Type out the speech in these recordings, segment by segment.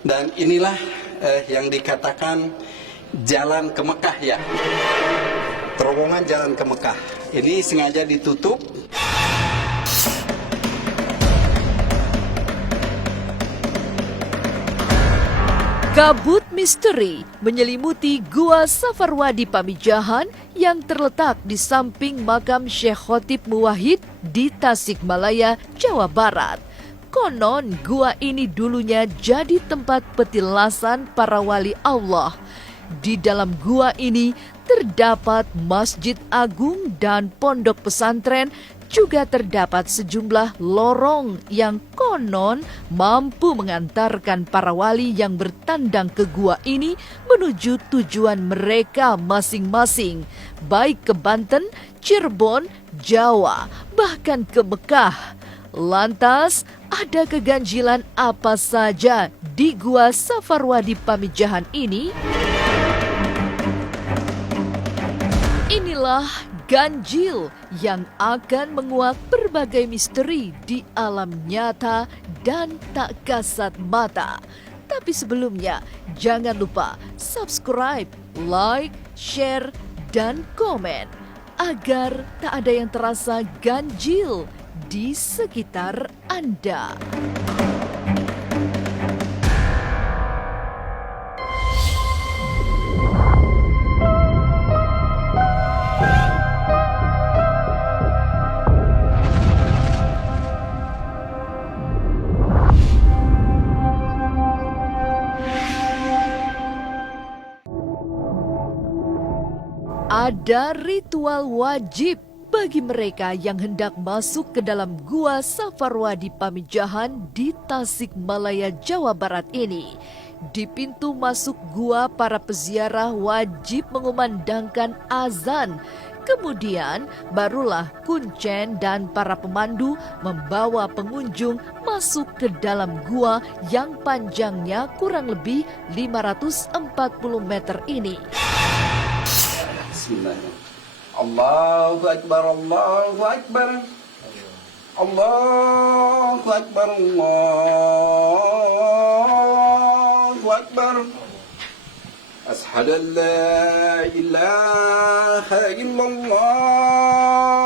Dan inilah yang dikatakan jalan ke Mekah ya. Terowongan jalan ke Mekah. Ini sengaja ditutup. Kabut misteri menyelimuti Gua Safarwadi Pamijahan yang terletak di samping makam Syekh Khotib Muwahhid di Tasikmalaya, Jawa Barat. Konon gua ini dulunya jadi tempat petilasan para wali Allah. Di dalam gua ini terdapat masjid agung dan pondok pesantren, juga terdapat sejumlah lorong yang konon mampu mengantarkan para wali yang bertandang ke gua ini menuju tujuan mereka masing-masing, baik ke Banten, Cirebon, Jawa, bahkan ke Mekah. Lantas, ada keganjilan apa saja di Gua Safarwadi Pamijahan ini? Inilah ganjil yang akan menguak berbagai misteri di alam nyata dan tak kasat mata. Tapi sebelumnya, jangan lupa subscribe, like, share, dan komen agar tak ada yang terasa ganjil di sekitar Anda. Ada ritual wajib bagi mereka yang hendak masuk ke dalam Gua Safarwadi Pamijahan di Tasikmalaya, Jawa Barat ini. Di pintu masuk gua, para peziarah wajib mengumandangkan azan. Kemudian barulah kuncen dan para pemandu membawa pengunjung masuk ke dalam gua yang panjangnya kurang lebih 540 meter ini. Bismillahirrahmanirrahim. Allahu Akbar, Allahu Akbar. Allahu Akbar, Allahu Akbar. Ashhadu an la ilaha illallah.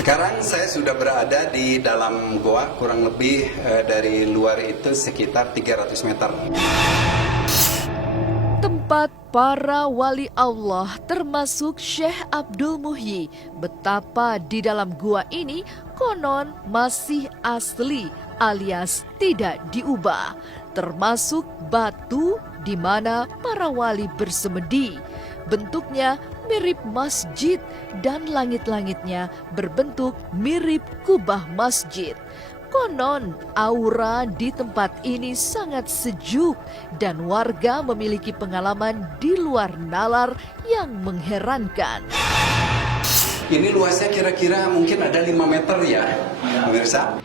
Sekarang saya sudah berada di dalam goa, kurang lebih dari luar itu sekitar 300 meter. Tempat para wali Allah termasuk Syekh Abdul Muhyi. Betapa di dalam gua ini konon masih asli alias tidak diubah. Termasuk batu di mana para wali bersemedi. Bentuknya mirip masjid dan langit-langitnya berbentuk mirip kubah masjid. Konon aura di tempat ini sangat sejuk dan warga memiliki pengalaman di luar nalar yang mengherankan. Ini luasnya kira-kira mungkin ada 5 meter ya, pemirsa.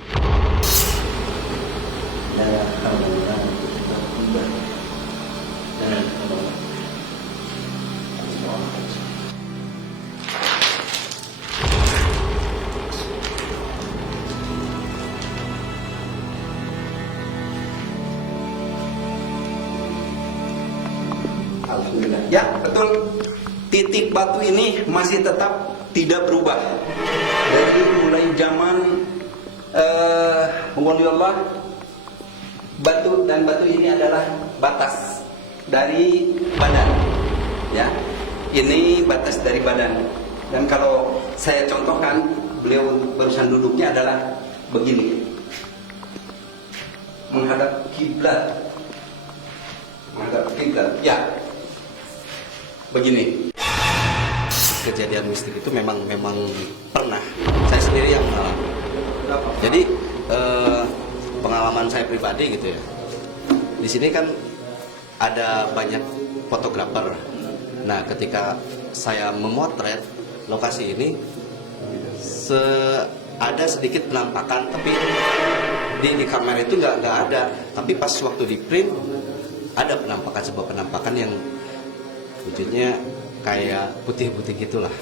Alhamdulillah. Ya, betul. Titik batu ini masih tetap tidak berubah. Dari mulai zaman Waliullah, batu ini adalah batas dari badan. Ya. Ini batas dari badan. Dan kalau saya contohkan, beliau barusan duduknya adalah begini. Menghadap kiblat. Menghadap kiblat. Ya. Begini. Kejadian misteri itu memang pernah saya sendiri yang mengalami. Jadi pengalaman saya pribadi gitu ya. Di sini kan ada banyak fotografer. Nah, ketika saya memotret lokasi ini, ada sedikit penampakan, tapi di kamera itu nggak ada. Tapi pas waktu di print ada penampakan, sebuah penampakan yang wujudnya kayak putih-putih gitulah.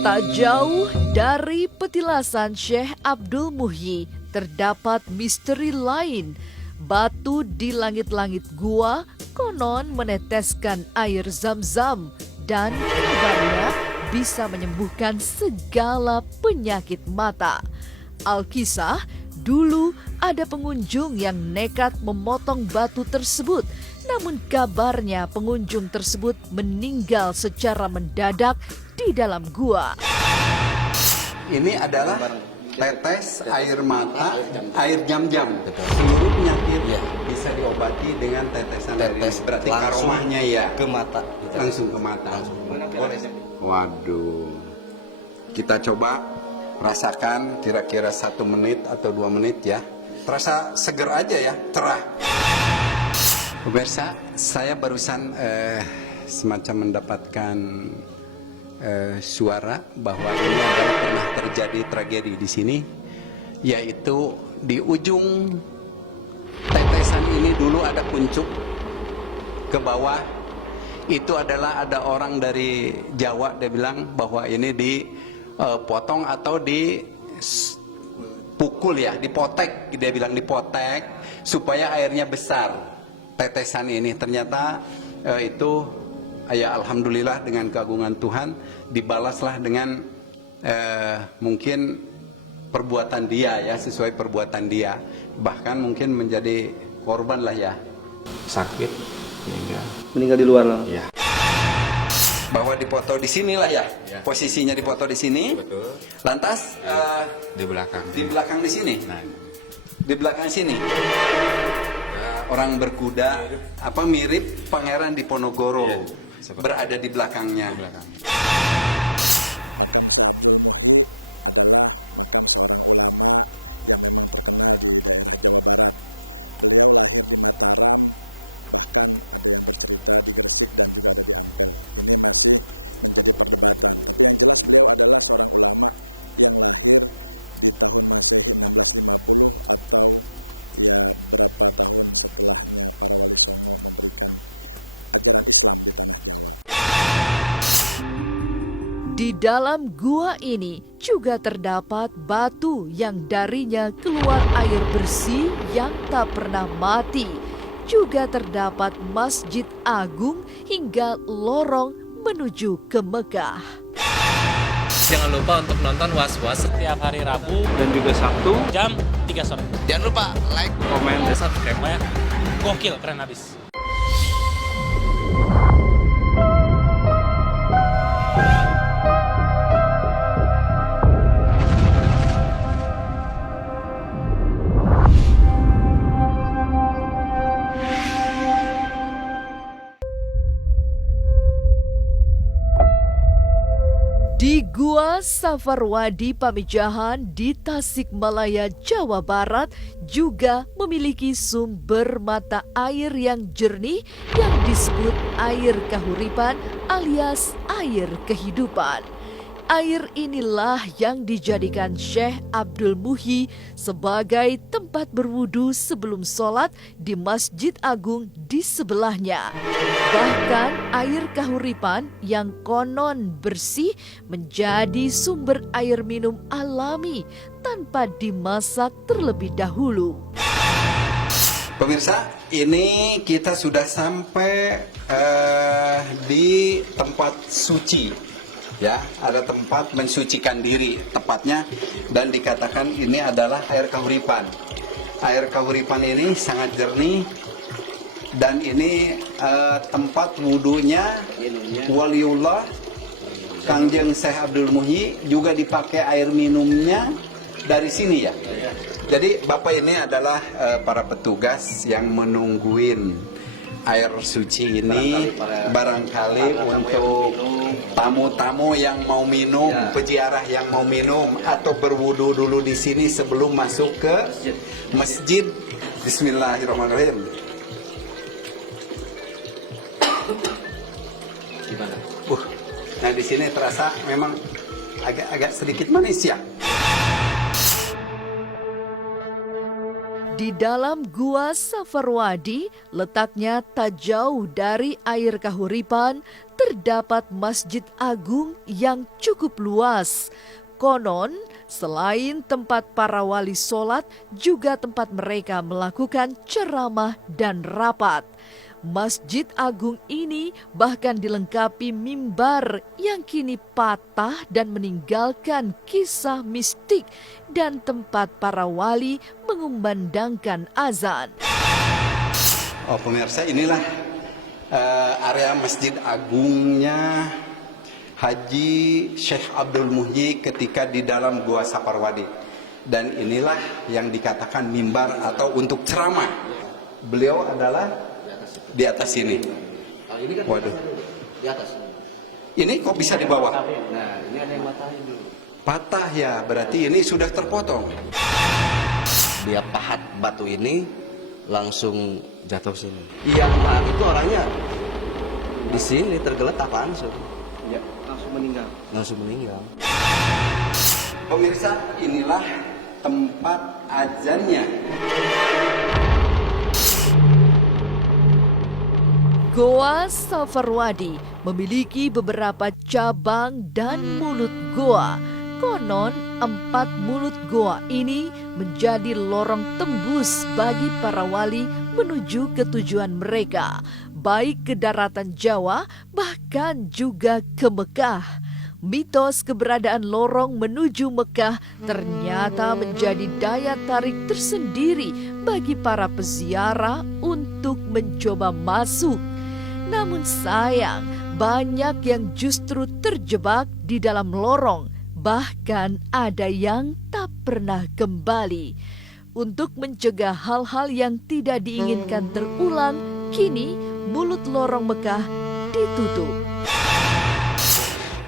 Tak jauh dari petilasan Syekh Abdul Muhyi terdapat misteri lain. Batu di langit-langit gua konon meneteskan air zam-zam dan kabarnya bisa menyembuhkan segala penyakit mata. Alkisah, dulu ada pengunjung yang nekat memotong batu tersebut. Namun kabarnya pengunjung tersebut meninggal secara mendadak di dalam gua. Ini adalah tetes air mata, air jam-jam. Seluruh penyakit bisa diobati dengan tetesan air ini. Berarti karomahnya ya ke mata. langsung ke mata. Waduh. Kita coba rasakan kira-kira 1 menit atau 2 menit ya. Terasa seger aja ya, cerah. Pemirsa, saya barusan semacam mendapatkan suara bahwa ini adalah pernah terjadi tragedi di sini, yaitu di ujung tetesan ini dulu ada kuncup ke bawah. Itu adalah ada orang dari Jawa, dia bilang bahwa ini dipotong atau dipukul ya, dipotek, dia bilang dipotek supaya airnya besar. Tetesan ini ternyata itu ya alhamdulillah dengan keagungan Tuhan dibalaslah dengan mungkin perbuatan dia ya, sesuai perbuatan dia, bahkan mungkin menjadi korban lah ya, sakit Meninggal di luar lah. ya. Bahwa dipoto di sini lah ya, posisinya dipoto di sini. Betul. Lantas Di belakang. di belakang di sini, Nah, di belakang sini orang berkuda apa mirip Pangeran Diponegoro berada di belakangnya. belakang. Di dalam gua ini juga terdapat batu yang darinya keluar air bersih yang tak pernah mati. Juga terdapat masjid agung hingga lorong menuju ke Mekah. Jangan lupa untuk nonton Was-Was setiap hari Rabu Dan juga Sabtu. jam 3 sore. Jangan lupa like, Komen. Dan subscribe ya. Gokil, keren abis. Di Gua Safarwadi Pamijahan di Tasikmalaya, Jawa Barat juga memiliki sumber mata air yang jernih yang disebut air kahuripan alias air kehidupan. Air inilah yang dijadikan Syekh Abdul Muhyi sebagai tempat berwudu sebelum sholat di Masjid Agung di sebelahnya. Bahkan air kahuripan yang konon bersih menjadi sumber air minum alami tanpa dimasak terlebih dahulu. Pemirsa, ini kita sudah sampai di tempat suci. Ya, ada tempat mensucikan diri tepatnya, dan dikatakan ini adalah air kahuripan. Air kahuripan ini sangat jernih, dan ini tempat wudhunya Waliullah Kangjeng Syekh Abdul Muhyi, juga dipakai air minumnya dari sini ya. Jadi Bapak ini adalah para petugas yang menungguin air suci ini barangkali untuk tamu-tamu yang mau minum, peziarah yang mau minum atau berwudu dulu di sini sebelum masuk ke masjid. Bismillahirrahmanirrahim. Gimana? Nah di sini terasa memang agak sedikit manis ya. Di dalam Gua Safarwadi, letaknya tak jauh dari air kahuripan, terdapat Masjid Agung yang cukup luas. Konon, selain tempat para wali sholat, juga tempat mereka melakukan ceramah dan rapat. Masjid Agung ini bahkan dilengkapi mimbar yang kini patah dan meninggalkan kisah mistik dan tempat para wali mengumandangkan azan. Oh pemirsa, inilah area Masjid Agungnya Haji Syekh Abdul Muhyi ketika di dalam Gua Safarwadi. Dan inilah yang dikatakan mimbar atau untuk ceramah. Beliau adalah di atas sini. Waduh. Di atas. Ini kok bisa di bawah? Nah, ini ada yang matahin dulu. Patah ya, berarti ini sudah terpotong. Dia pahat batu ini langsung jatuh sini. Yang pahat itu orangnya di sini tergeletak langsung. Ya, langsung meninggal. Langsung meninggal. Pemirsa, inilah tempat azannya. Goa Safarwadi memiliki beberapa cabang dan mulut goa. Konon 4 mulut goa ini menjadi lorong tembus bagi para wali menuju ke tujuan mereka, baik ke daratan Jawa bahkan juga ke Mekah. Mitos keberadaan lorong menuju Mekah ternyata menjadi daya tarik tersendiri bagi para peziarah untuk mencoba masuk. Namun sayang, banyak yang justru terjebak di dalam lorong, bahkan ada yang tak pernah kembali. Untuk mencegah hal-hal yang tidak diinginkan terulang, kini mulut lorong Mekah ditutup.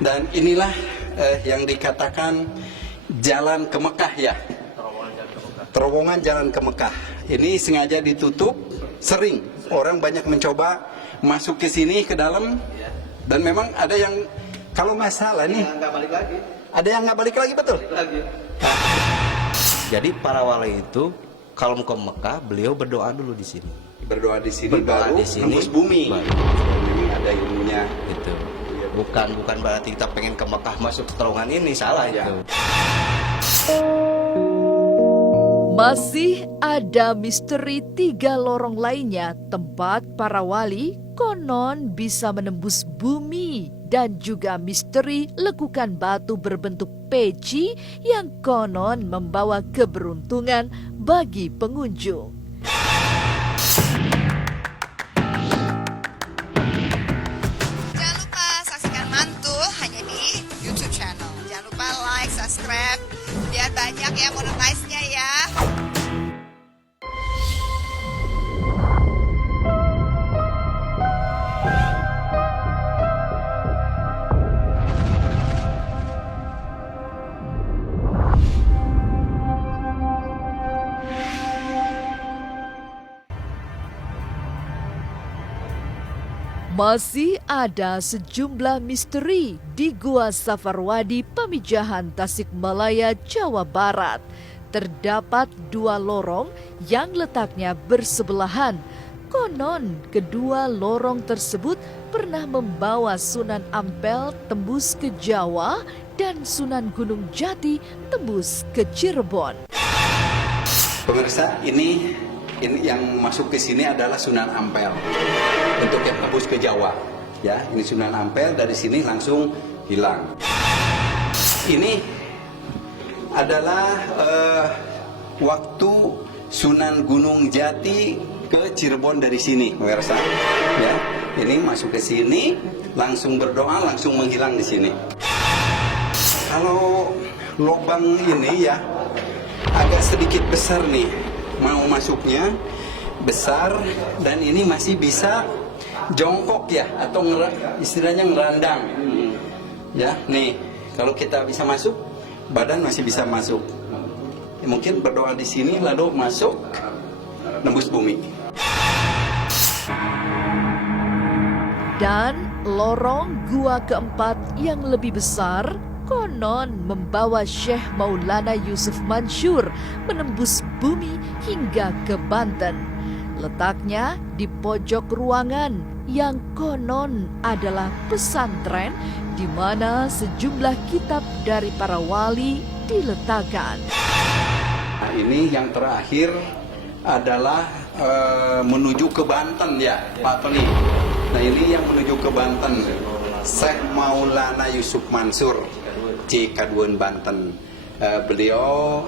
Dan inilah yang dikatakan jalan ke Mekah ya. Terowongan jalan ke Mekah. Ini sengaja ditutup, sering orang banyak mencoba masuk ke sini ke dalam, dan memang ada yang kalau nggak salah nih Nggak balik lagi. ada yang nggak balik lagi, betul? Jadi para wali itu kalau mau ke Mekah, beliau berdoa dulu di sini. Berdoa di sini Berdoa baru di sini, tembus bumi. baru. Memang ada ilmunya. Gitu. Bukan berarti kita pengen ke Mekah masuk ke terowongan ini, salah Ya. itu. Masih ada misteri 3 lorong lainnya tempat para wali konon bisa menembus bumi, dan juga misteri lekukan batu berbentuk peci yang konon membawa keberuntungan bagi pengunjung. Jangan lupa saksikan Mantul hanya di YouTube channel. Jangan lupa like, subscribe, biar banyak ya monetize-nya ya. Masih ada sejumlah misteri di Gua Safarwadi, Pamijahan, Tasikmalaya, Jawa Barat. Terdapat 2 lorong yang letaknya bersebelahan. Konon kedua lorong tersebut pernah membawa Sunan Ampel tembus ke Jawa dan Sunan Gunung Jati tembus ke Cirebon. Pemirsa, ini yang masuk ke sini adalah Sunan Ampel untuk yang tembus ke Jawa. Ya, ini Sunan Ampel, dari sini langsung hilang. Ini adalah waktu Sunan Gunung Jati ke Cirebon dari sini, pemirsa. Ya, ini masuk ke sini, langsung berdoa, langsung menghilang di sini. Kalau lubang ini ya agak sedikit besar nih, mau masuknya besar, dan ini masih bisa jongkok ya, atau istilahnya ngerandang. Ya, nih kalau kita bisa masuk, badan masih bisa masuk. Ya, mungkin berdoa di sini lalu masuk, nembus bumi. Dan Lorong gua keempat yang lebih besar konon membawa Syekh Maulana Yusuf Mansur menembus bumi hingga ke Banten. Letaknya di pojok ruangan yang konon adalah pesantren di mana sejumlah kitab dari para wali diletakkan. Nah, ini yang terakhir adalah menuju ke Banten ya, Pak Tony. Nah, ini yang menuju ke Banten, Syekh Maulana Yusuf Mansur, Cikaduen Banten. Beliau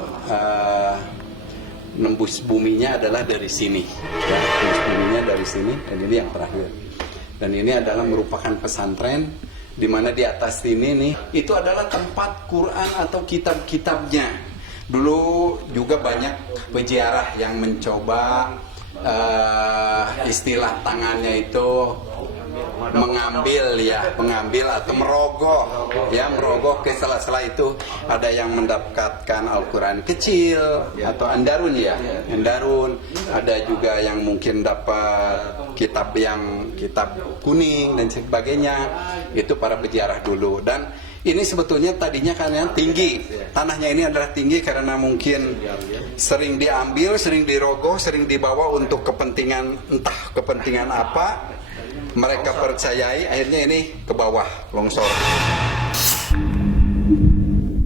nembus buminya adalah dari sini, ya, nembus buminya dari sini, dan ini yang terakhir. Dan ini adalah merupakan pesantren, di mana di atas ini nih, itu adalah tempat Quran atau kitab-kitabnya. Dulu juga banyak peziarah yang mencoba istilah tangannya itu mengambil atau merogoh ke sela-sela itu. Ada yang mendapatkan Al-Quran kecil atau andarun ya, andarun. Ada juga yang mungkin dapat kitab kuning dan sebagainya. Itu para peziarah dulu. Dan ini sebetulnya tadinya karena tinggi, tanahnya ini adalah tinggi karena mungkin sering diambil, sering dirogoh, sering dibawa untuk kepentingan, entah kepentingan apa. Mereka percayai, akhirnya ini ke bawah, longsor.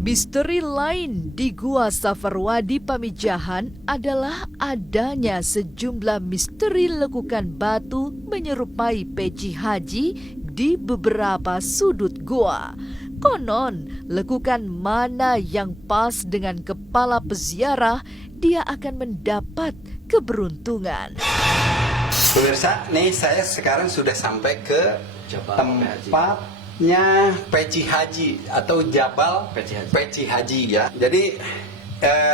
Misteri lain di Gua Safarwadi Pamijahan adalah adanya sejumlah misteri lekukan batu menyerupai peci haji di beberapa sudut gua. Konon, lekukan mana yang pas dengan kepala peziarah, dia akan mendapat keberuntungan. Pemirsa, nih saya sekarang sudah sampai ke tempatnya peci haji atau Jabal Peci Haji ya. Jadi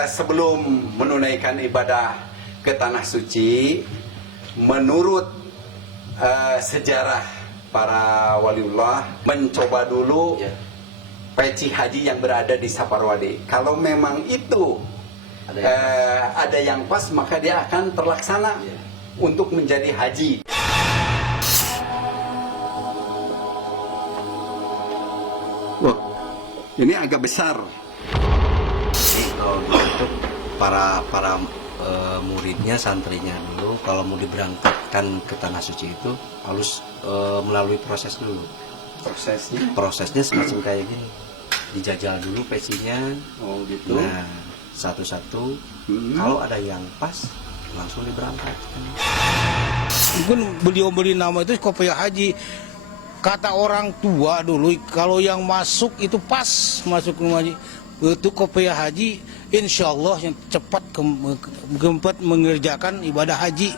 sebelum menunaikan ibadah ke tanah suci, menurut sejarah para waliullah mencoba dulu peci haji yang berada di Safarwadi. Kalau memang itu ada yang pas, maka dia akan terlaksana untuk menjadi haji. Wah, ini agak besar. Jadi kalau untuk para muridnya, santrinya dulu, kalau mau diberangkatkan ke tanah suci itu harus melalui proses dulu. Prosesnya semacam kayak gini. Dijajal dulu pecinya. Oh gitu. Nah, satu-satu. Kalau ada yang pas, langsung diberangkatkan. Mungkin beliau beli nama itu kopiah haji. Kata orang tua dulu, kalau yang masuk itu pas masuk ke haji, itu kopiah haji, insya Allah yang cepat mengerjakan ibadah haji.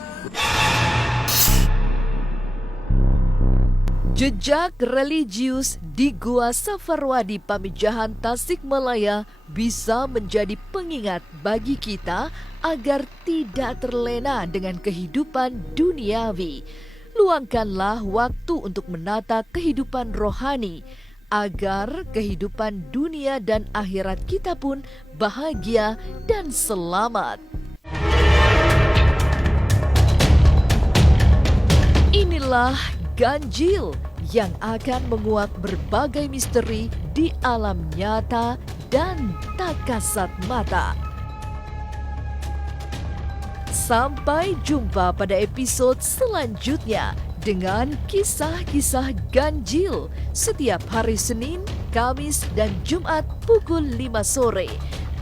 Jejak religius di Gua Safarwadi Pamijahan Tasikmalaya bisa menjadi pengingat bagi kita agar tidak terlena dengan kehidupan duniawi. Luangkanlah waktu untuk menata kehidupan rohani agar kehidupan dunia dan akhirat kita pun bahagia dan selamat. Inilah Ganjil yang akan menguak berbagai misteri di alam nyata dan tak kasat mata. Sampai jumpa pada episode selanjutnya dengan kisah-kisah ganjil setiap hari Senin, Kamis, dan Jumat pukul 5 sore.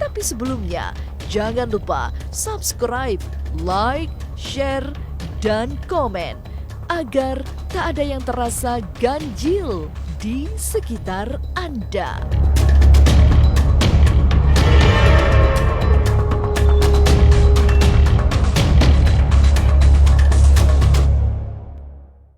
Tapi sebelumnya, jangan lupa subscribe, like, share, dan komen agar tak ada yang terasa ganjil di sekitar Anda.